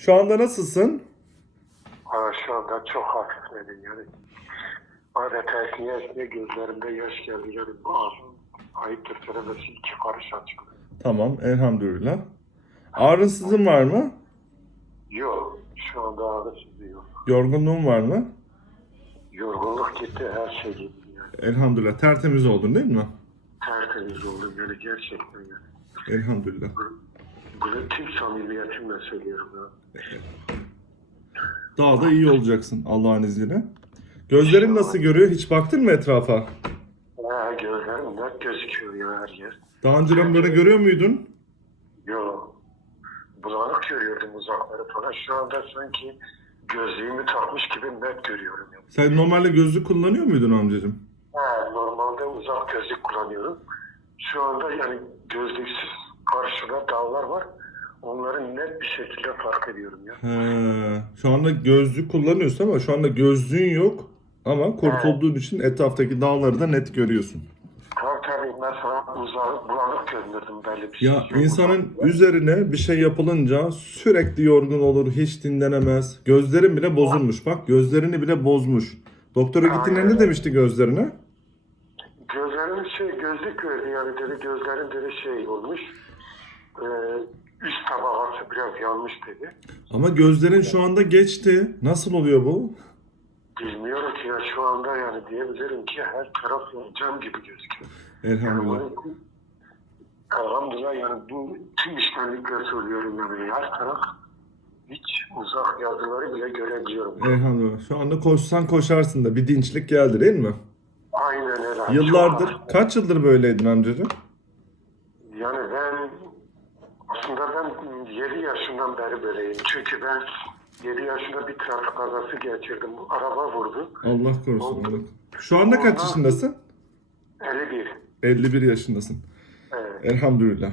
Şu anda nasılsın? Ama şu anda çok hafifledim yani. Adeta esniye esniye gözlerimde yaş geldi. Yani ağzım ayıptır söylemesi iki karış açık. Tamam, elhamdülillah. Ağrısızın var mı? Yok. Şu anda ağrısız yok. Yorgunluğun var mı? Yorgunluk gitti, her şey gitti yani. Elhamdülillah. Tertemiz oldun değil mi? Tertemiz oldum yani gerçekten yani. Elhamdülillah. Bunu tüm samimiyetimle söylüyorum ya. Daha da iyi olacaksın Allah'ın izniyle. Gözlerin nasıl görüyor? Hiç baktın mı etrafa? Ha, gözlerim net gözüküyor ya her yer. Daha önceden böyle görüyor muydun? Yok. Bulanık görüyordum uzakları falan. Şu anda sanki gözlüğümü takmış gibi net görüyorum. Yani. Sen normalde gözlük kullanıyor muydun amcacığım? Ha, normalde uzak gözlük kullanıyorum. Şu anda yani gözlüksüz karşıda dağlar var. Onları net bir şekilde fark ediyorum ya. He, şu anda gözlük kullanıyorsun ama şu anda gözlüğün yok. Ama kurtulduğun için etraftaki dağları da net görüyorsun. Tabii tabii mesela uzak, bulanık görünürdüm belli bir şey. Ya yok. insanın üzerine bir şey yapılınca sürekli yorgun olur, hiç dinlenemez. Gözlerin bile bozulmuş. Bak gözlerini bile bozmuş. Doktora gittiğinde ne demişti gözlerine? Gözlerim şey gözlük verdi yani dedi gözlerin dedi şey olmuş. Biraz yanmış dedi. Ama gözlerin şu anda geçti. Nasıl oluyor bu? Bilmiyorum ki ya şu anda yani diyebilirim ki her taraf cam gibi gözüküyor. Yani Elhamdülillah. bunu, elhamdülillah yani bu tüm iştenlikle söylüyorum yani her taraf hiç uzak yazıları bile görebiliyorum. Elhamdülillah. Şu anda koşsan koşarsın da bir dinçlik geldi değil mi? Aynen öyle. Yıllardır, kaç yıldır böyleydin amcacığım? Aslında ben 7 yaşından beri böyleyim. Çünkü ben 7 yaşında bir trafik kazası geçirdim. Araba vurdu. Allah korusun. Allah. Şu anda kaç yaşındasın? 51. 51 yaşındasın. Evet. Elhamdülillah.